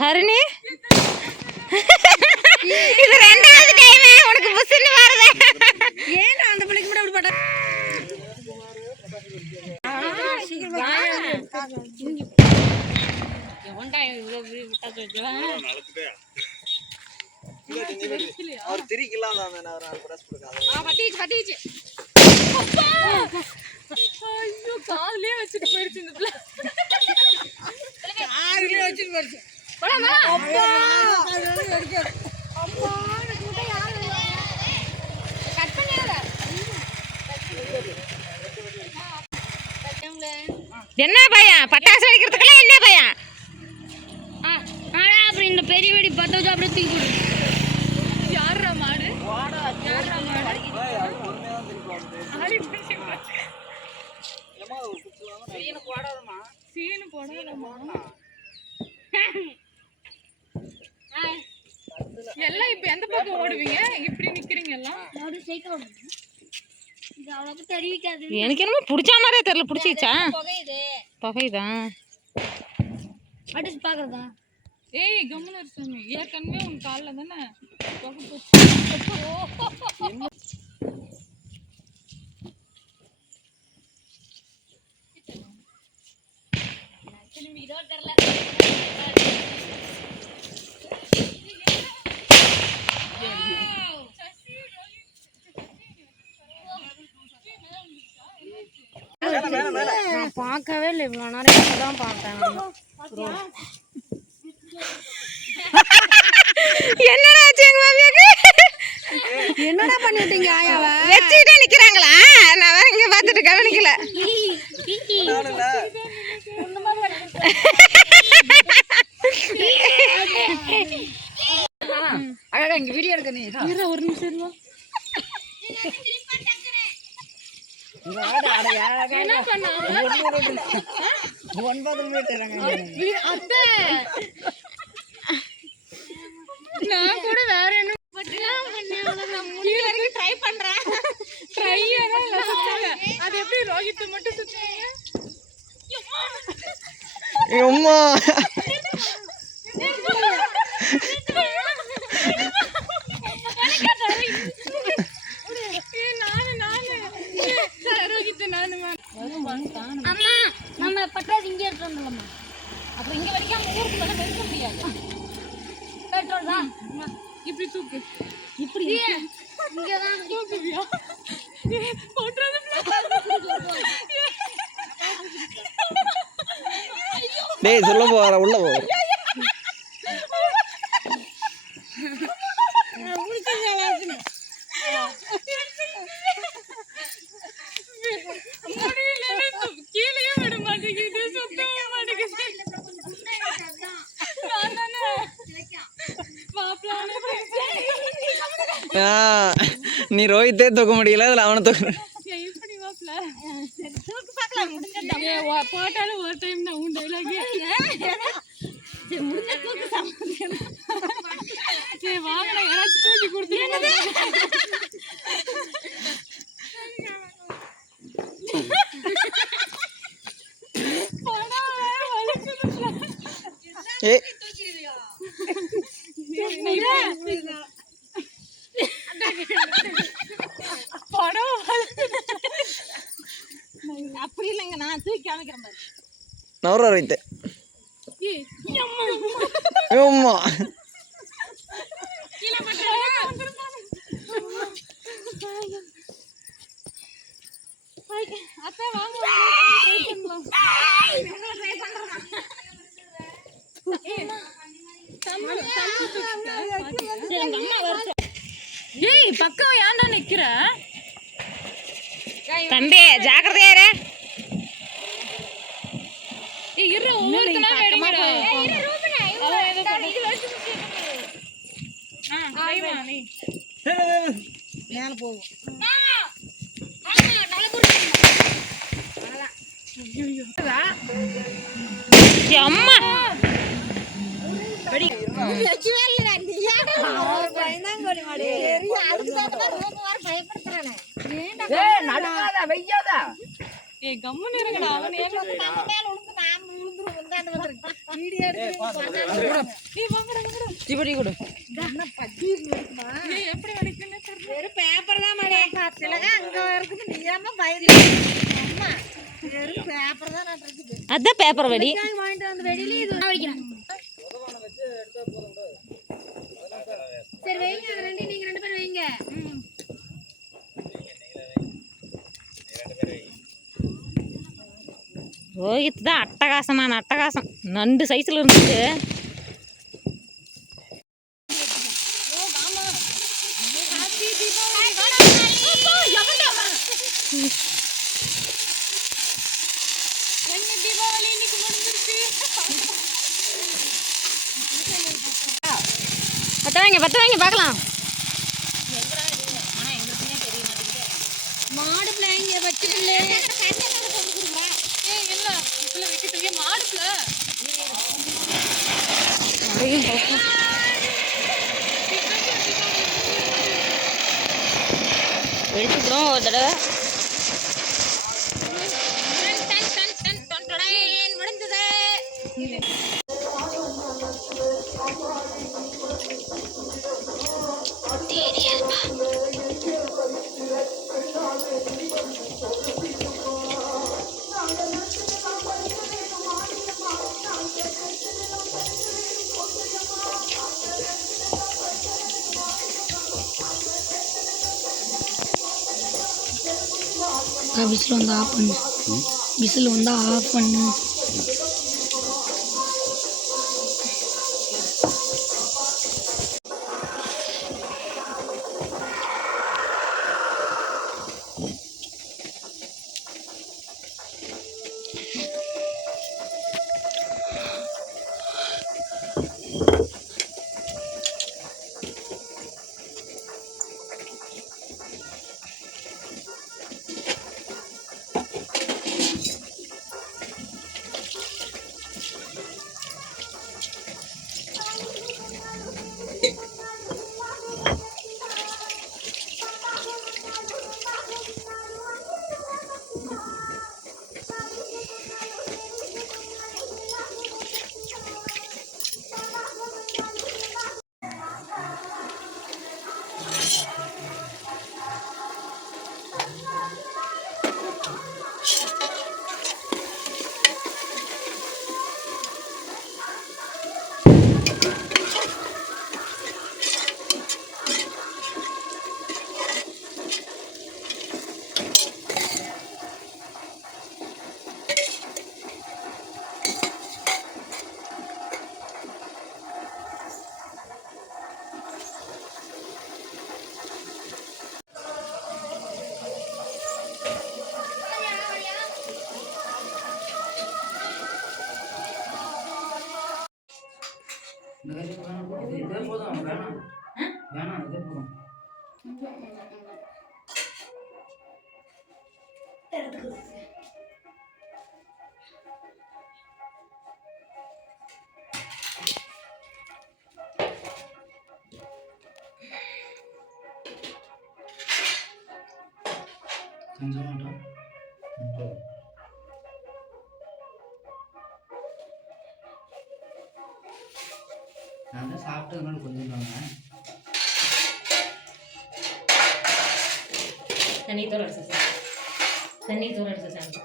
ஹரிணி இது ரெண்டாவது டைம் உனக்கு புஸ்ன்னு வருது. ஏன் அந்த பிள்ளைக்கு மட்டும் அப்படி பண்ற? அவர் திரிக்கலாம் நான் பிரஸ் கொடுக்காத பட்டிச்சு ஐயோ காதுலயே வச்சிட்டு போயிடுச்சு இந்த பிள்ளை. காதுலயே வச்சிட்டு போயிடுச்சு. போடாமா அப்பா காதுல எடுக்க அம்மா கூட யாரு கட் பண்ணிடுற. என்ன பையன் பட்டாசு வெடிக்கிறதுக்குலாம் என்ன பையன்? அப்புறம் இந்த பெரிய வெடி பட்டாசு அப்படியே தூக்கி போடு. யாரா மாடு? யாரா மாடு? சீனு போடாதமா. எல்லாம் இப்ப எந்த பக்கம் ஓடுவீங்க? இப்படி நிக்கிறீங்க எல்லாம். எனக்கு என்னமோ பிடிச்ச மாதிரியே தெரியல. பிடிச்சிச்சா? புகையுதா? அடிச்சு பாக்குறதா? ஏய் கம்முனு சாமி. ஏற்கனவே உன் கால்ல தானே புகை போச்சு. நான் பார்க்கவே இல்லை. இவ்வளவு நேரம் தான் பார்த்தேன். என்னடா ஆச்சு எங்க மாமியாக்கு? என்னடா பண்ணிட்டீங்க? ஆயாவ வெச்சிட்டே நிக்கறாங்களா? நான் வேற இங்க பார்த்துட்டு கவனிக்கல. அழகா இங்க வீடியோ எடுக்க நீ இரு ஒரு நிமிஷம் இருமா. என்ன பண்ணா? 9 மீட்டர் அத்தை நான் கூட வேற என்ன கீழ இறங்கி ட்ரை பண்றேன். ட்ரை இல்ல சுத்தல. அது எப்படி ரோஹித் மட்டும் சுத்துறீங்க? அம்மா அம்மா நம்ம பட்டாசு இங்கே எடுத்துறோம்லம்மா. அப்புறம் இங்க வரைக்கும் ஊருக்கு மேல வெடிக்க முடியாது. பெட்ரோல் தான். இப்படி தூக்கு. இப்படி இங்க தான் தூக்குவியா? போட்றது டேய் சொல்ல போற உள்ள போ. கீழே விட மாட்டேங்குது. சுத்தமா மாட்டேங்குது. நீ ரோஹித்தே தூக்க முடியல, அதுல அவனை தூக்க. போட்டாலும் ஒரு டைம் தான் உன் டைலாக். சரி வாங்கடா யாராச்சும் தூக்கி கொடுத்துருங்க. அப்படி இல்லைங்க நான் தூக்கி காமிக்கிறேன் பாரு. நவர ரைட்டு அம்மா அப்பா வாங்க ட்ரை பண்றோம். ஏய் பக்கம் ஏன்டா நிக்கிற? தம்பி ஜாக்கிரதையா இரு. ஏய் இரு ஒவ்வொருத்தனா வேணுங்கடா. ஏய் இரு ரூபனா இது வச்சு ஐவா நீ மேல போவோம். நல்ல புரியுது. அதான் ஐயோ அம்மா அதான் பேப்பர் வெடி சரி வைங்க நீங்க 2 பேரும் வைங்க ரோஹித் தான் அட்டகாசம் நண்டு சைஸ்ல இருந்துச்சு பத்த வாங்க பார்க்கலாம் மாடு பிள்ளைங்க வச்சுட்டு எடுத்துக்கிறோம் ஒரு தடவை முடிஞ்சது விசில் வந்து ஆஃப் பண்ணு விசில் வந்து ஆஃப் பண்ணு இதே போதும் வேணாம் இதே போதும் நான் தான் சாப்பிட்டதுனால கொஞ்சம் தண்ணி தோற எடுத்து சாப்பிட்டு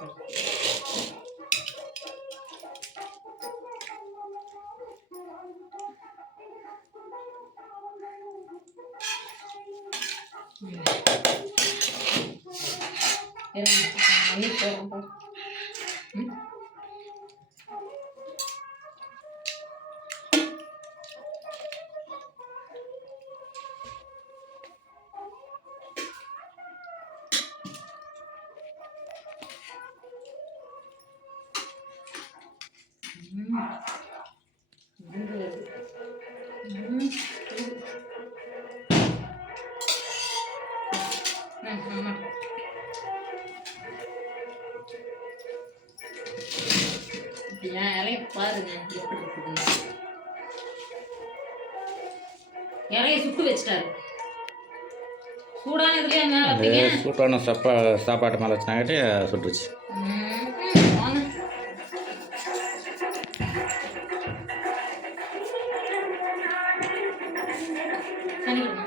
தண்ணி போடுறோம்ப்பா இலைய பாருங்க எப்படி இருக்குதுன்னு. இலைய சுட்டு வச்சுட்டாரு. சூடான இதுலயே மேலே வைப்பீங்க. சூட்டான சாப்பாட்டு மேலே வச்சுனாங்கட்டி சுட்டுருச்சு. வாங்க. தண்ணி கொடுங்க.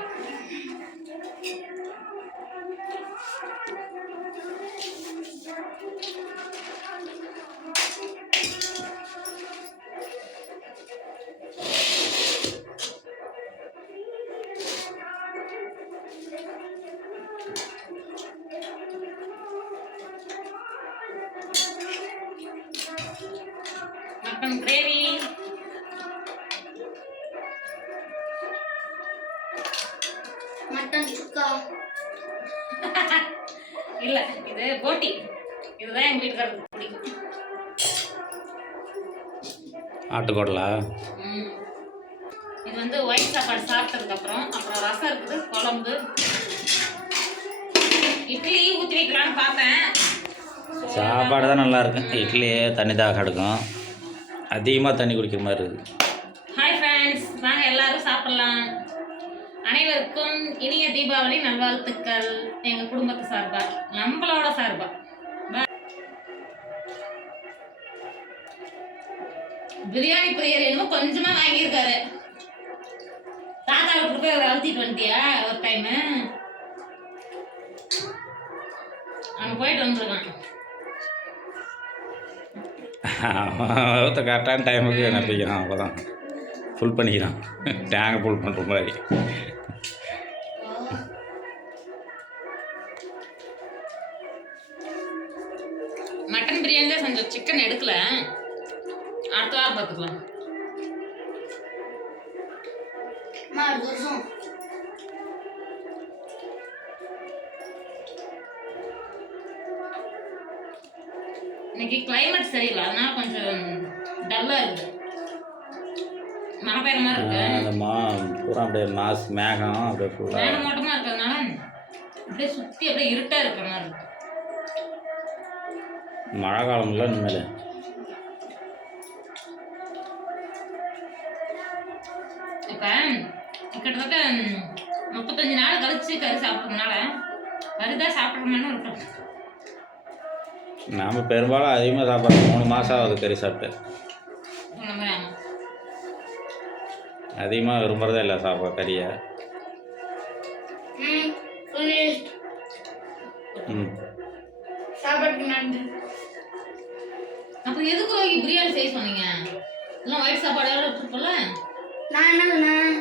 மட்டன் கிரேவி, மட்டன் சுக்கா இல்ல இது போட்டி. இதுதான் எங்க வீட்டுக்காரருக்கு பிடிக்கும். ஆட்டுக்கோடலா? இது வந்து ஒயிட் சாப்பாடு சாப்பிட்டதுக்கு அப்புறம் ரசம் இருக்குது, குழம்பு, இட்லி ஊற்றி வைக்கலான்னு பார்த்தேன். சாப்பாடு தான் நல்லா இருக்கும். இட்லியே தண்ணி தாக எடுக்கும், அதிகமாக தண்ணி குடிக்கிற மாதிரி இருக்குது. ஹாய் ஃப்ரெண்ட்ஸ், வாங்க எல்லாரும் சாப்பிடலாம். அனைவருக்கும் இனிய தீபாவளி நல்வாழ்த்துக்கள். எங்கள் குடும்பத்து சார்பா, நம்மளோட சார்பா. பிரியாணி பிரியர் என்னமோ கொஞ்சமாக வாங்கியிருக்காரு. தாத்தா வீட்டுக்கு போய் அழுத்திட்டு வந்துட்டியா ஒரு டைமு? அங்கே போயிட்டு வந்துருக்கான். கரெக்டான டைமுக்கு நினைப்பிக்கிறான், அப்போதான் ஃபுல் பண்ணிக்கிறான். டேங்கை ஃபுல் பண்ணுற மாதிரி. மட்டன் பிரியாணி தான் செஞ்சோம், சிக்கன் எடுக்கல. அடுத்த வாரம் பார்த்துக்கலாம். இன்னைக்கு கிளைமேட் சரியில்லை, அதனால கொஞ்சம் டல்லாக இருக்குது. மழை பெய்யுற மாதிரி இருக்கு. பூரா அப்படியே மேகம் அப்படியே ஃபுல்லாக மேகமூட்டமாக இருக்கிறதுனால அப்படியே சுற்றி அப்படியே இருட்டாக இருக்கிற மாதிரி இருக்கு. மழை காலம்ல இனிமேல் இப்போ கிட்டத்தட்ட 35 நாள் கழிச்சு கறி சாப்பிட்றதுனால கறி தான் சாப்பிட்றோம்னு இருக்கும். நாம் பெரும்பாலும் அதிகமாக சாப்பிட்றோம். 3 மாதம் ஆகுது கறி சாப்பிட்டு. அதிகமாக விரும்புகிறதே இல்லை சாப்பிட கறியை. அப்போ எதுக்கு பிரியாணி செய்ய சொன்னீங்க? எல்லாம் ஒயிட் சாப்பாடு எடுத்துருப்போம்ல. நான் என்ன சொன்னேன்?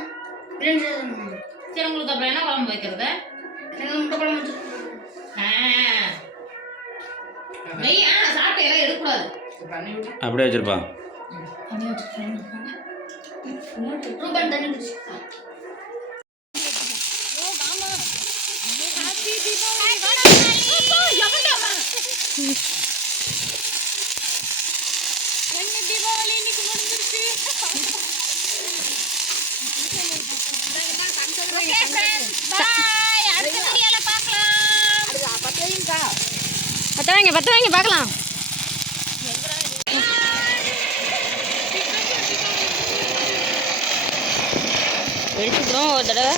பிரியாணி செய்யணும். சரி, உங்களுக்கு அப்புறம் என்ன குழம்பு வைக்கிறது? முட்டை குழம்பு. நெய் சாப்பிட்டு எல்லாம் எடுக்கக்கூடாது. அப்படியே வச்சுருப்பான். ரூபாய் தண்ணி குடிச்சு. தீபாவளி இன்னைக்கு முடிஞ்சிருச்சு. பத்து வாங்கி பார்க்கலாம். வெடிச்சுக்கிறோம் ஒரு தடவை.